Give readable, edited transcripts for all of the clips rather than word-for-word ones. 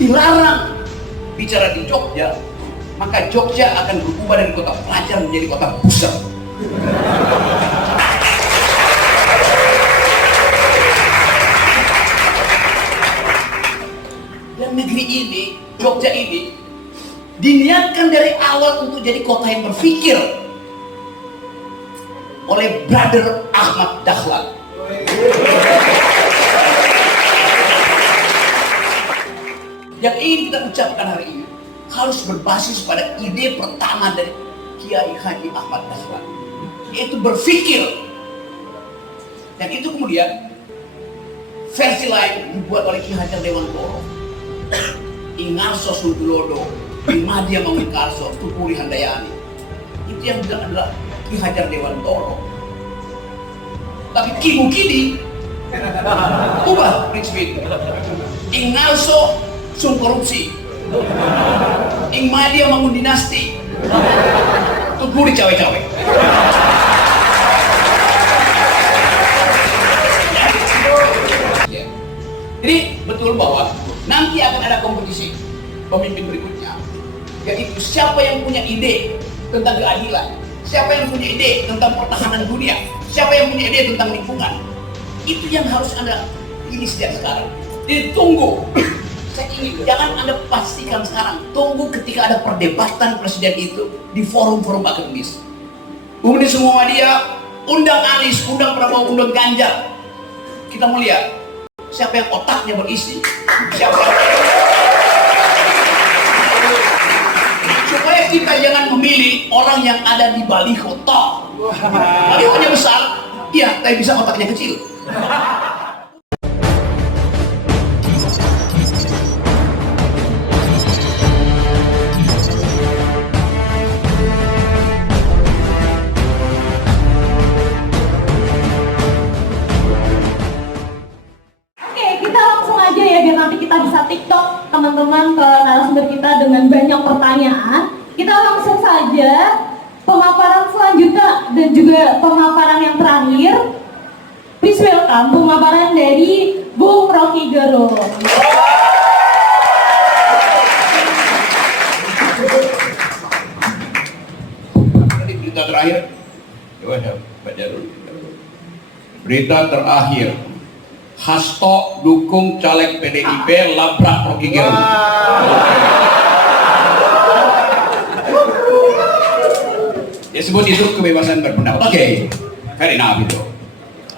dilarang bicara di Jogja, maka Jogja akan berubah dari kota pelajar menjadi kota pusat. Dan negeri ini, Jogja ini, diniatkan dari awal untuk jadi kota yang berpikir oleh Brother Ahmad Dahlan. Yang ingin kita ucapkan hari ini harus berbasis pada ide pertama dari Kiai Haji Ahmad Dahlan, yaitu berpikir. Dan itu kemudian versi lain dibuat oleh Ki Hajar Dewantoro, Ingarso Suntulodo, Imadia Mangunkarso, Tukuri Handayani. Itu yang bilang adalah Ki Hajar Dewantoro. Tapi Ki Mukidi ubah prinsip itu. Ingarso sung korupsi, Imadia Mangun dinasti, Tukuri cawe-cawe. Jadi betul bahwa nanti akan ada kompetisi pemimpin berikutnya, yaitu siapa yang punya ide tentang keadilan, siapa yang punya ide tentang pertahanan dunia, siapa yang punya ide tentang lingkungan. Itu yang harus Anda pilih sejak sekarang. Jadi tunggu, saya ingin jangan Anda pastikan sekarang, tunggu ketika ada perdebatan presiden itu di forum-forum akademis. Kemudian semua dia undang Anies, undang Prabowo, undang Ganjar. Kita mau lihat siapa yang otaknya berisi, siapa yang... supaya kita jangan memilih orang yang ada di baliho toh. Balihonya besar, iya, tapi bisa otaknya kecil. Bisa TikTok teman-teman ke narasumber kita dengan banyak pertanyaan. Kita langsung saja pemaparan selanjutnya dan juga pemaparan yang terakhir. Please welcome pemaparan dari Bung Rocky Gerung. Tadi berita terakhir, berita terakhir. Hasto dukung caleg PDIP labrak Rocky Gerung. Dia sebut itu kebebasan berpendapat. Oke, fair enough itu.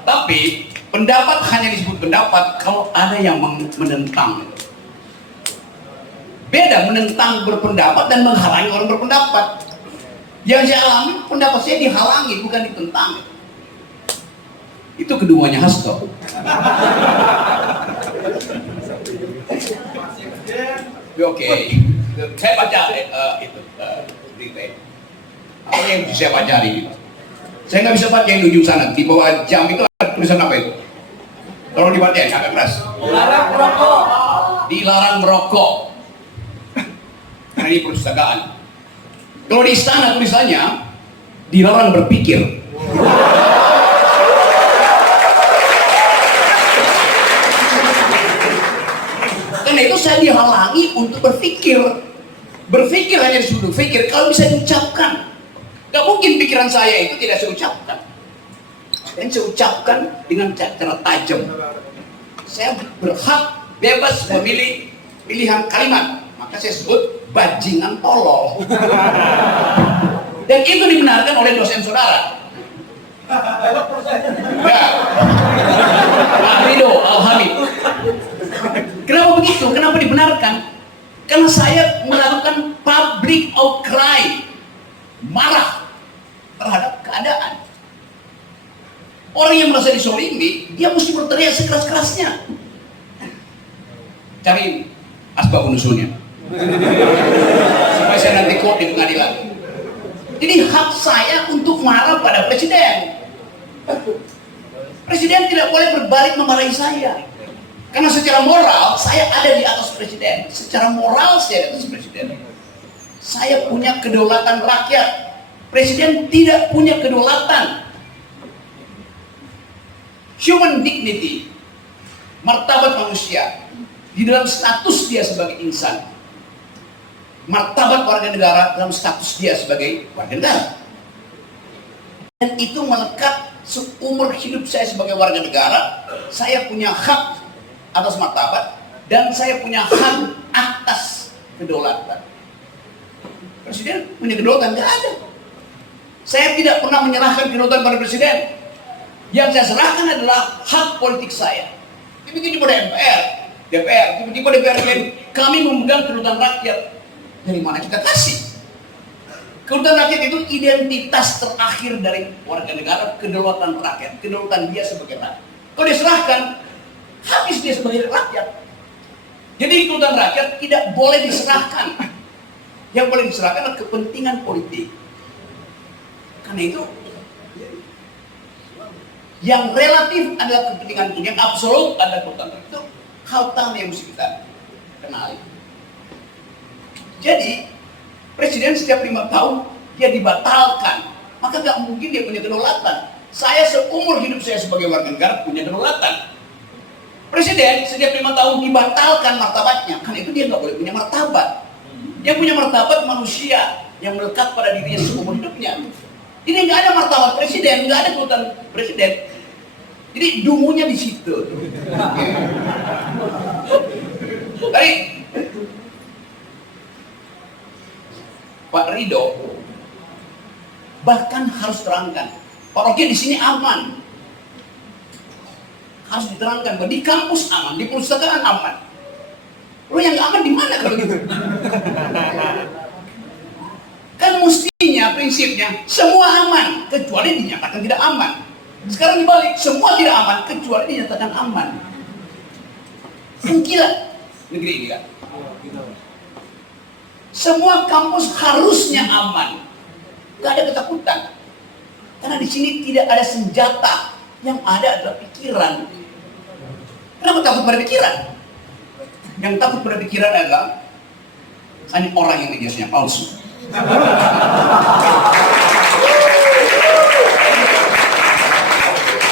Tapi pendapat hanya disebut pendapat kalau ada yang menentang. Beda menentang berpendapat dan menghalangi orang berpendapat. Yang saya alami pendapat saya dihalangi, bukan ditentang. Itu keduanya Hasto. Oke, saya baca itu berita. Apa yang bisa saya baca ini? Saya nggak bisa baca yang di ujung sana. Di bawah jam itu ada tulisan apa itu? Tolong dibaca ya, agak keras. Dilarang merokok. Dilarang merokok. Karena ini perpustakaan. Kalau di istana tulisannya dilarang berpikir. Karena itu saya dihalangi untuk berpikir. Berpikir hanya disebut berpikir kalau bisa diucapkan. Gak mungkin pikiran saya itu tidak saya ucapkan. Dan saya ucapkan dengan cara tajam. Saya berhak bebas memilih pilihan kalimat. Maka saya sebut bajingan tolol. Dan itu dibenarkan oleh dosen saudara. Ya, Pak Rido Al-Hamid. Kenapa begitu? Kenapa dibenarkan? Karena saya melakukan public outcry, marah terhadap keadaan. Orang yang merasa disolimi, dia mesti berteriak sekeras-kerasnya. Cari asbab nusulnya, supaya saya nanti quote di pengadilan. Jadi hak saya untuk marah pada presiden. Presiden tidak boleh berbalik memarahi saya. Karena secara moral, saya ada di atas presiden. Secara moral, saya di atas presiden. Saya punya kedaulatan rakyat. Presiden tidak punya kedaulatan. Human dignity, martabat manusia, di dalam status dia sebagai insan, martabat warga negara dalam status dia sebagai warga negara. Dan itu melekat seumur hidup saya sebagai warga negara. Saya punya hak atas martabat dan saya punya hak atas kedaulatan. Presiden punya kedaulatan? Nggak ada. Saya tidak pernah menyerahkan kedaulatan pada presiden. Yang saya serahkan adalah hak politik saya. Begitu juga DPR, tiba-tiba DPR klaim kami memegang kedaulatan rakyat. Dari mana kita kasih? Kedaulatan rakyat itu identitas terakhir dari warga negara, kedaulatan rakyat, kedaulatan dia sebagai rakyat. Kalau diserahkan, habis dia sebagai rakyat. Jadi kedaulatan rakyat tidak boleh diserahkan. Yang boleh diserahkan adalah kepentingan politik. Karena itu, yang relatif adalah kepentingan politik, yang absolut adalah kedaulatan rakyat. Itu hal utama yang mesti kita kenali. Jadi, presiden setiap 5 tahun dia dibatalkan, maka nggak mungkin dia punya kedaulatan. Saya seumur hidup saya sebagai warga negara punya kedaulatan. Presiden setiap 5 tahun dibatalkan martabatnya, karena itu dia nggak boleh punya martabat. Yang punya martabat manusia yang melekat pada dirinya seumur hidupnya. Ini nggak ada martabat presiden, nggak ada kedaulatan presiden. Jadi dungunya di situ. Tadi Pak Ridho bahkan harus terangkan, Pak Rocky di sini aman, harus diterangkan bahwa di kampus aman, di perpustakaan aman. Lo yang nggak aman di mana kalau gitu? Kan mestinya prinsipnya semua aman kecuali dinyatakan tidak aman. Sekarang dibalik, semua tidak aman kecuali dinyatakan aman. Kan gila negeri ini kan. Semua kampus harusnya aman, nggak ada ketakutan, karena di sini tidak ada senjata, yang ada adalah pikiran. Kenapa takut pada pikiran? Yang takut pada pikiran adalah hanya orang yang ijazahnya palsu.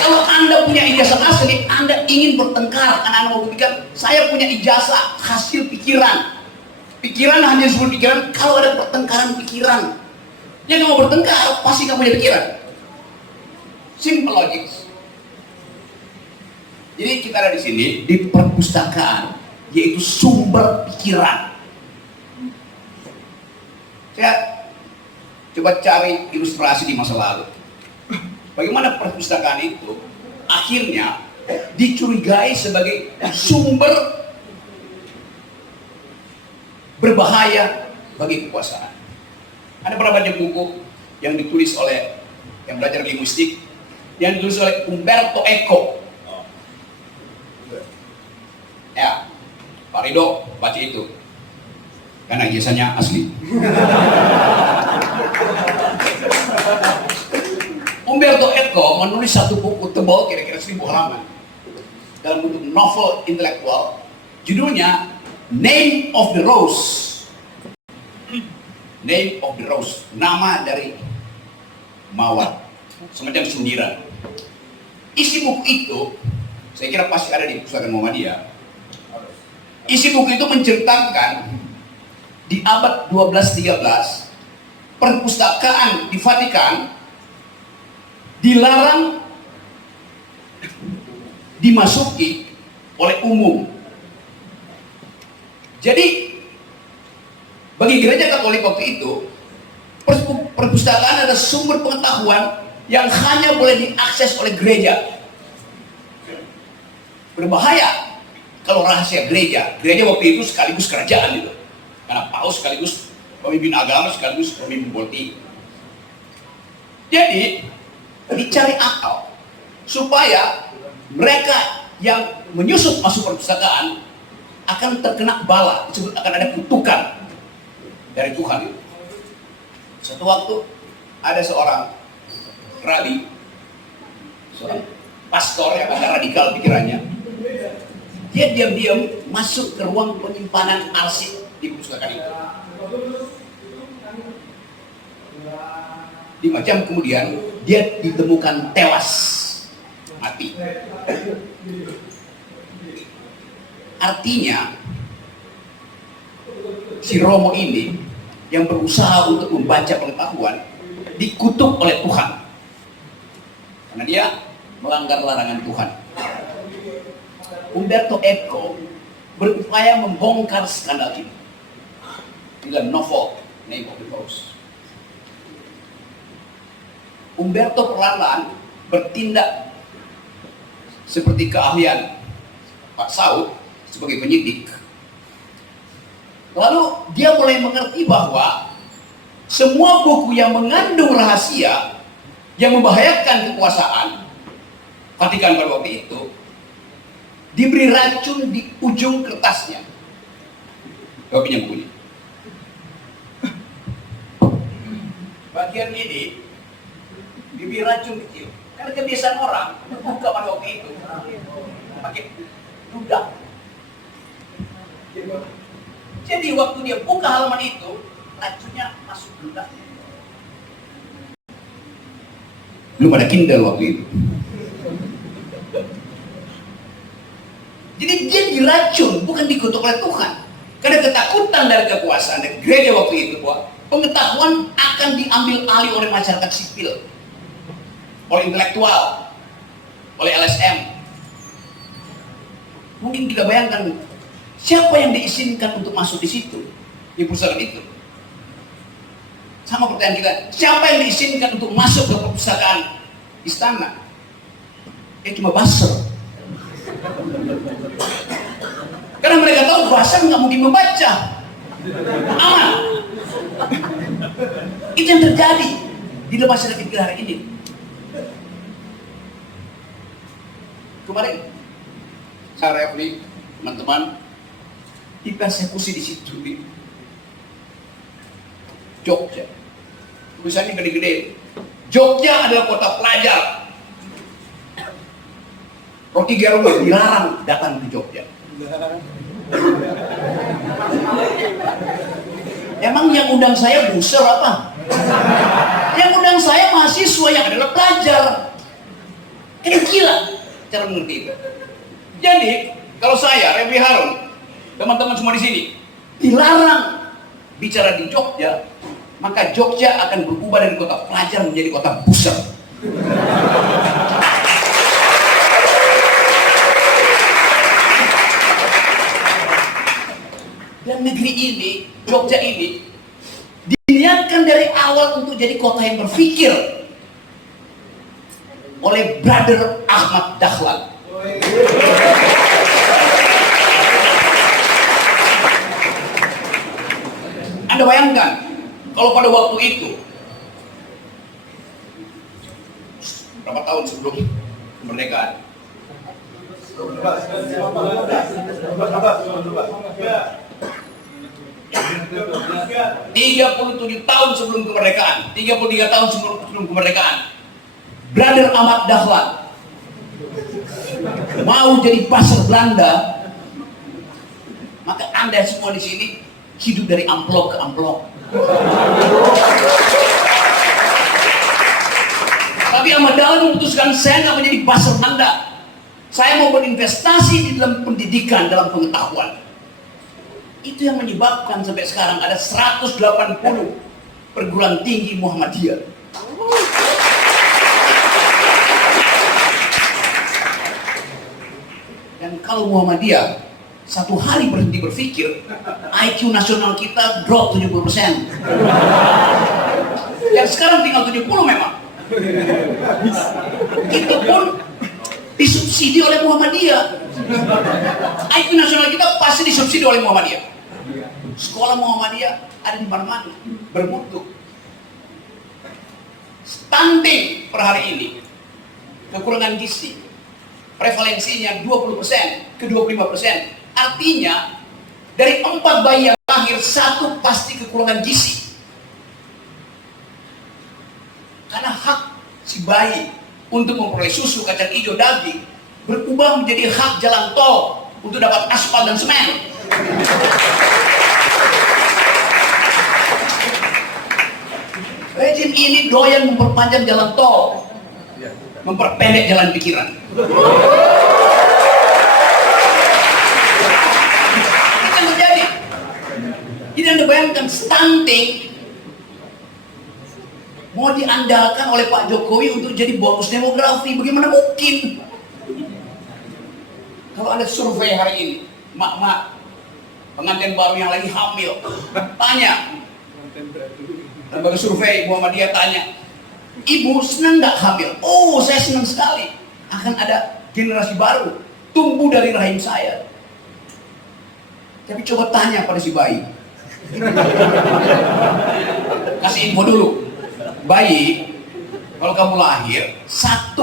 Kalau Anda punya ijazah asli, Anda ingin bertengkar, karena Anda mau buktikan saya punya ijazah hasil pikiran. Pikiran hanya disebut pikiran kalau ada pertengkaran pikiran. Yang mau bertengkar pasti nggak punya pikiran. Simple logic. Jadi kita ada di sini di perpustakaan, yaitu sumber pikiran. Saya coba cari ilustrasi di masa lalu. Bagaimana perpustakaan itu akhirnya dicurigai sebagai sumber berbahaya bagi kekuasaan. Anda pernah baca buku yang ditulis oleh yang belajar linguistik, yang ditulis oleh Umberto Eco? Ya, Pak Ridho baca itu, karena ijazahnya asli. Umberto Eco menulis satu buku tebal kira-kira 1000 halaman dalam bentuk novel intelektual, judulnya Name of the Rose. Name of the Rose, nama dari mawar, semacam sindiran. Isi buku itu, saya kira pasti ada di Perpustakaan Muhammadiyah. Isi buku itu menceritakan di abad 12-13, perpustakaan di Vatikan dilarang dimasuki oleh umum. Jadi bagi gereja Katolik waktu itu, perpustakaan adalah sumber pengetahuan yang hanya boleh diakses oleh gereja. Berbahaya kalau rahasia gereja. Gereja waktu itu sekaligus kerajaan itu, karena paus sekaligus pemimpin agama sekaligus pemimpin politik. Jadi dicari akal supaya mereka yang menyusup masuk perpustakaan akan terkena bala, disebut akan ada kutukan dari Tuhan itu. Suatu waktu ada seorang rabi, seorang pastor yang agak radikal pikirannya. Dia diam-diam masuk ke ruang penyimpanan arsip di perpustakaan itu. 5 jam kemudian dia ditemukan tewas, mati. Artinya si Romo ini yang berusaha untuk membaca pengetahuan dikutuk oleh Tuhan karena dia melanggar larangan Tuhan. Umberto Eco berupaya membongkar skandal ini dalam novel Name of the Rose. Umberto perlahan bertindak seperti keahlian Pak Saud sebagai penyidik. Lalu dia mulai mengerti bahwa semua buku yang mengandung rahasia yang membahayakan kekuasaan Vatikan pada waktu itu diberi racun di ujung kertasnya. Kau pinjam bukunya. Bagian ini diberi racun kecil. Karena kebiasaan orang buka pada waktu itu pakai ludah. Jadi waktu dia buka halaman itu, racunnya masuk ludahnya. Belum ada Kindle waktu itu. Jadi dia diracun, bukan dikutuk oleh Tuhan. Karena ketakutan dari kekuasaan dan gereja waktu itu bahwa pengetahuan akan diambil alih oleh masyarakat sipil, oleh intelektual, oleh LSM. Mungkin kita bayangkan siapa yang diizinkan untuk masuk di situ, di pusat itu. Sama pertanyaan kita, siapa yang diizinkan untuk masuk ke perpustakaan istana? Cuma buzzer. Karena mereka tahu buzzer nggak mungkin membaca, aman. Itu yang terjadi di dalam masyarakat kita hari ini. Kemarin saya refli teman-teman dipersekusi di situ di Jogja. Tulisannya gede-gede. Jogja adalah kota pelajar. Rocky Gerung dilarang datang ke Jogja. Emang yang undang saya buser apa? Yang undang saya mahasiswa yang adalah pelajar. Kan gila cara mengerti itu. Jadi kalau saya, Refli Harun, teman-teman semua di sini dilarang bicara di Jogja, maka Jogja akan berubah dari kota pelajar menjadi kota buser. Dan negeri ini, Jogja ini, diniatkan dari awal untuk jadi kota yang berpikir oleh Brother Ahmad Dahlan. Anda bayangkan, kalau pada waktu itu, berapa tahun sebelum kemerdekaan? 37 tahun sebelum kemerdekaan, 33 tahun sebelum kemerdekaan, Brother Ahmad Dahlan mau jadi pasar Belanda, maka Anda semua di sini hidup dari amplop ke amplop. Tapi Ahmad Dahlan memutuskan, saya nggak menjadi pasar Belanda, saya mau berinvestasi di dalam pendidikan, dalam pengetahuan. Itu yang menyebabkan sampai sekarang ada 180 perguruan tinggi Muhammadiyah. Dan kalau Muhammadiyah satu hari berhenti berpikir, IQ nasional kita drop 70%. Yang sekarang tinggal 70 memang. Itu pun disubsidi oleh Muhammadiyah. IQ nasional kita pasti disubsidi oleh Muhammadiyah. Sekolah Muhammadiyah ada di mana-mana, bermutu. Stunting per hari ini, kekurangan gizi, prevalensinya 20% ke 25%. Artinya dari 4 bayi yang lahir, 1 pasti kekurangan gizi. Karena hak si bayi untuk memperoleh susu, kacang hijau, daging berubah menjadi hak jalan tol untuk dapat aspal dan semen. Rejim ini doyan memperpanjang jalan tol, memperpendek jalan pikiran. Jadi Anda bayangkan stunting mau diandalkan oleh Pak Jokowi untuk jadi bonus demografi, bagaimana mungkin? Kalau Anda survei hari ini, mak-mak pengantin baru yang lagi hamil, tanya, lembaga survei Muhammadiyah tanya, ibu senang nggak hamil? Oh, saya senang sekali. Akan ada generasi baru tumbuh dari rahim saya. Tapi coba tanya pada si bayi. Kasih info dulu. Bayi, kalau kamu lahir, 1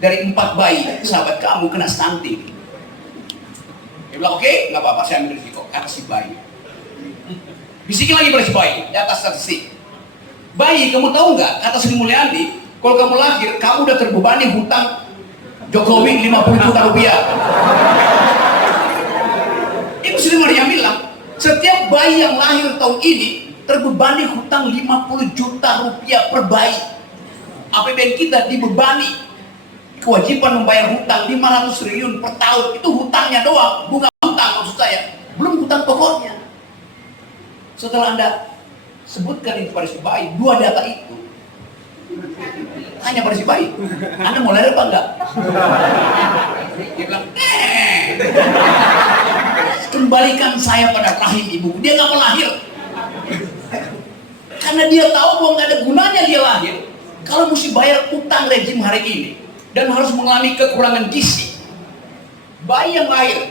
dari 4 bayi sahabat kamu kena stunting. Dia bilang, oke, nggak apa-apa, saya ambil risiko. Kata si bayi. Bisikin lagi pada si bayi, di atas statistik. Bayi, kamu tahu nggak, kata Sri Mulyani, kalau kamu lahir, kamu udah terbebani hutang Jokowi 50 juta rupiah. Itu Sri Mulyani bilang, setiap bayi yang lahir tahun ini terbebani hutang 50 juta rupiah per bayi. APBN kita dibebani kewajiban membayar hutang 500 triliun per tahun. Itu hutangnya doang, bunga hutang maksud saya, belum hutang pokoknya. Setelah Anda sebutkan itu pada si bayi, 2 data itu, tanya pada si bayi, Anda mau lahir apa enggak? Dia bilang, kembalikan saya pada rahim ibu. Dia nggak mau lahir. Karena dia tahu bahwa nggak ada gunanya dia lahir kalau mesti bayar utang rejim hari ini dan harus mengalami kekurangan gizi. Bayi yang lahir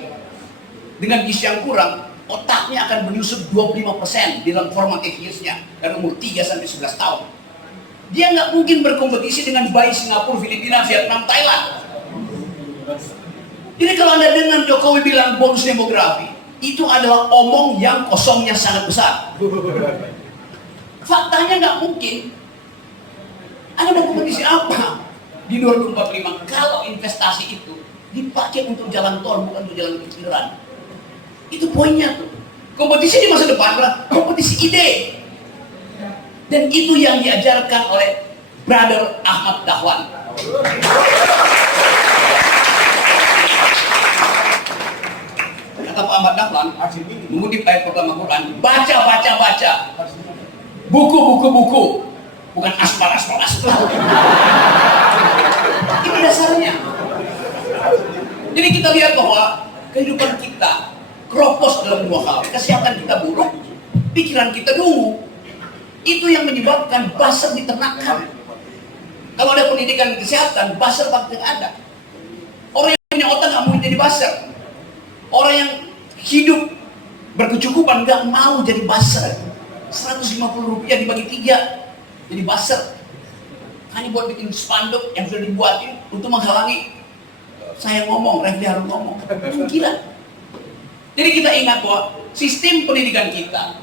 dengan gizi yang kurang, otaknya akan menyusut 25% di dalam formative years-nya dari umur 3 sampai 11 tahun. Dia nggak mungkin berkompetisi dengan bayi Singapura, Filipina, Vietnam, Thailand. Jadi kalau Anda dengar Jokowi bilang bonus demografi, itu adalah omong yang kosongnya sangat besar. Faktanya nggak mungkin. Anda mau kompetisi apa di 2045 kalau investasi itu dipakai untuk jalan tol, bukan untuk jalan pikiran? Itu poinnya tuh. Kompetisi di masa depan adalah kompetisi ide. Dan itu yang diajarkan oleh Brother Ahmad Dahlan. Kata Pak Ahmad Dahlan, mengutip ayat pertama Quran, baca. Buku, bukan aspal. Ini dasarnya. Jadi kita lihat bahwa kehidupan kita keropos dalam 2 hal. Kesehatan kita buruk, pikiran kita dungu. Itu yang menyebabkan buzzer diternakan. Kalau ada pendidikan kesehatan, buzzer pasti ada. Orang yang punya otak nggak mau jadi buzzer. Orang yang hidup berkecukupan nggak mau jadi buzzer. 150 rupiah dibagi 3 jadi buzzer. Hanya buat bikin spanduk yang sudah dibuatin untuk menghalangi saya ngomong, Refli harus ngomong. Gila. Jadi kita ingat bahwa sistem pendidikan kita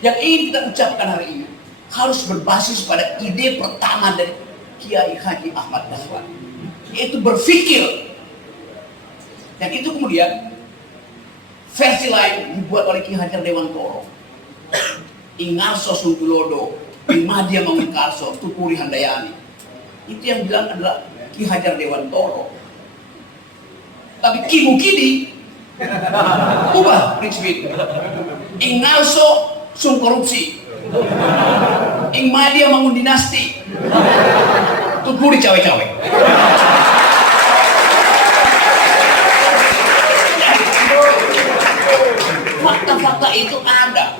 yang ingin kita ucapkan hari ini harus berbasis pada ide pertama dari Kiai Haji Ahmad Dahlan, yaitu berpikir. Dan itu kemudian versi lain dibuat oleh Ki Hajar Dewantoro, Ingarso Sungkulodo, Imadia Mangunkarso, Tupuri Handayani. Itu yang bilang adalah Ki Hajar Dewantoro. Tapi Ki Mukidi ubah prinsip itu. Ingarso sung korupsi, Imadia Mangun dinasti, Tupuri cawe-cawe. Fakta-fakta itu ada.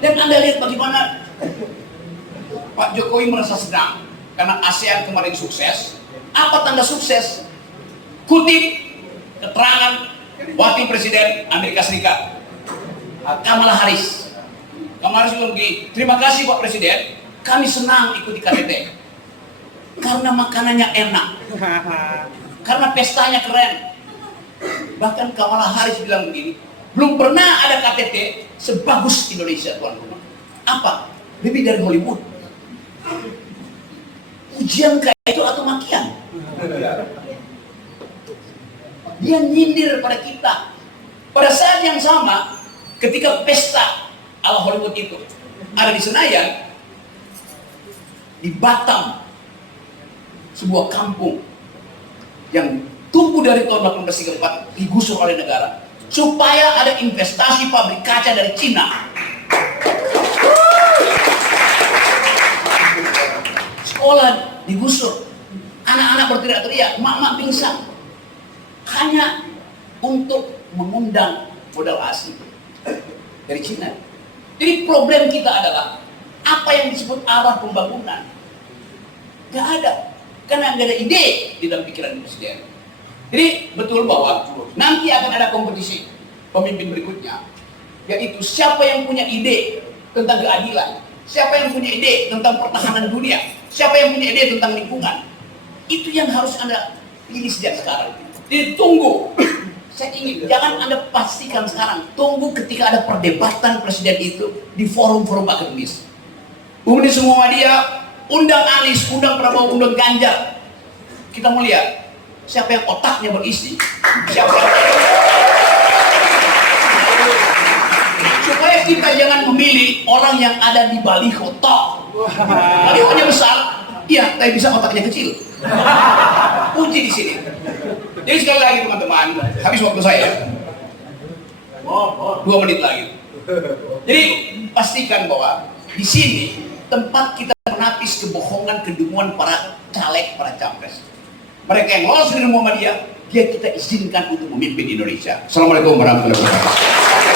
Dan Anda lihat bagaimana Pak Jokowi merasa senang karena ASEAN kemarin sukses. Apa tanda sukses? Kutip keterangan Wakil Presiden Amerika Serikat, Kamala Harris. Kamala Harris bilang begini, terima kasih Pak Presiden, kami senang ikuti KTT karena makanannya enak, karena pestanya keren. Bahkan Kamala Harris bilang begini, belum pernah ada KTT sebagus Indonesia, tuan rumah. Apa? Lebih dari Hollywood. Ujian kayak itu atau makian? Dia nyindir pada kita. Pada saat yang sama, ketika pesta ala Hollywood itu ada di Senayan, di Batam, sebuah kampung yang tumbuh dari tahun 1834 digusur oleh negara. supaya ada investasi pabrik kaca dari Cina. Sekolah digusur, anak-anak berteriak-teriak, mak-mak pingsan, hanya untuk mengundang modal asing dari Cina. Jadi problem kita adalah apa yang disebut arah pembangunan. Gak ada, karena gak ada ide di dalam pikiran presiden. Jadi betul bahwa nanti akan ada kompetisi pemimpin berikutnya, yaitu siapa yang punya ide tentang keadilan, siapa yang punya ide tentang pertahanan dunia, siapa yang punya ide tentang lingkungan. Itu yang harus Anda pilih sejak sekarang. Jadi tunggu, saya ingin jangan Anda pastikan sekarang, tunggu ketika ada perdebatan presiden itu di forum-forum akademis. Kemudian semua media undang Anies, undang Prabowo, undang Ganjar. Kita mau lihat siapa yang otaknya berisi, siapa yang... supaya kita jangan memilih orang yang ada di baliho tok. Balihonya besar, iya, tapi bisa otaknya kecil. Kunci di sini. Jadi sekali lagi teman-teman, habis waktu saya. 2 menit lagi. Jadi pastikan bahwa di sini tempat kita menapis kebohongan, kedunguan para caleg, para capres. Mereka yang lolos dari Muhammadiyah, dia kita izinkan untuk memimpin Indonesia. Assalamualaikum warahmatullahi wabarakatuh.